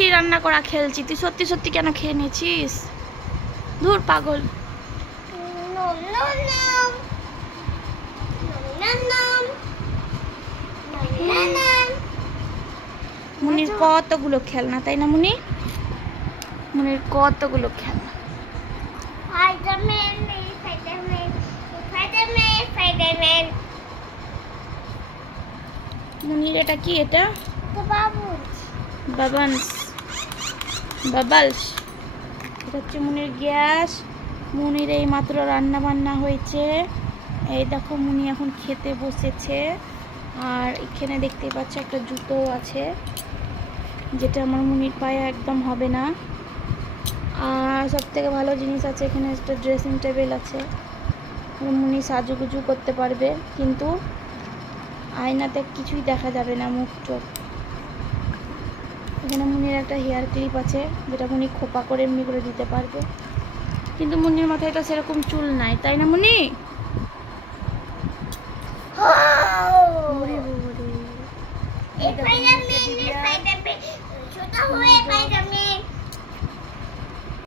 মিঠি রান্না করা খেলছি, তুই সত্যি সত্যি কেন খেয়ে নিয়েছিস? ধুর পাগল। মুনির কতগুলো খেলনা, তাই না মুনি? মুনির কতগুলো খেলনা। মুনির এটা কি? এটা বাবালস। বাবালস এটা হচ্ছে মুনির গ্যাস। মুনির এই মাত্র রান্না বান্না হয়েছে। এই দেখো মুনি এখন খেতে বসেছে। আর এখানে দেখতে পাচ্ছ একটা জুতো আছে, যেটা আমার মুনির পায়ে একদম হবে না। আর সব থেকে ভালো জিনিস আছে এখানে, একটা ড্রেসিং টেবিল আছে, মুনি সাজুগুজু করতে পারবে, কিন্তু আয়নাতে কিছুই দেখা যাবে না, মুখ চোখ। এখানে মুনির একটা হেয়ার ক্লিপ আছে, যেটা মুনি খোপা করে এমনি করে দিতে পারবে, কিন্তু মুনির মাথায় তো সেরকম চুল নাই, তাই না মুনি?